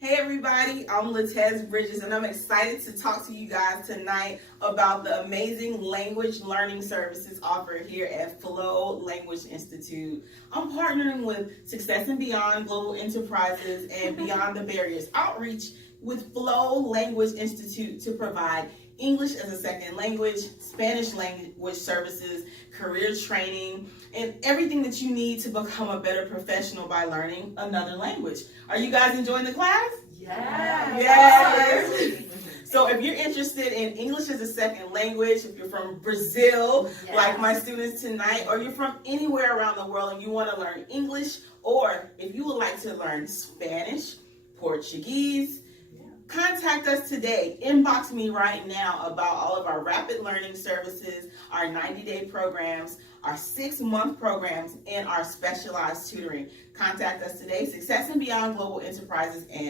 Hey everybody, I'm Latese Bridges and I'm excited to talk to you guys tonight about the amazing language learning services offered here at Flow Language Institute. I'm partnering with Success and Beyond Global Enterprises and Beyond the Barriers Outreach with Flow Language Institute to provide English as a second language, Spanish language services, career training, and everything that you need to become a better professional by learning another language. Are you guys enjoying the class? Yes. So if you're interested in English as a second language, if you're from Brazil, like my students tonight, or you're from anywhere around the world and you want to learn English, or if you would like to learn Spanish, Portuguese, contact us today. Inbox me right now about all of our rapid learning services, our 90-day programs, our 6-month programs, and our specialized tutoring. Contact us today, Success and Beyond Global Enterprises and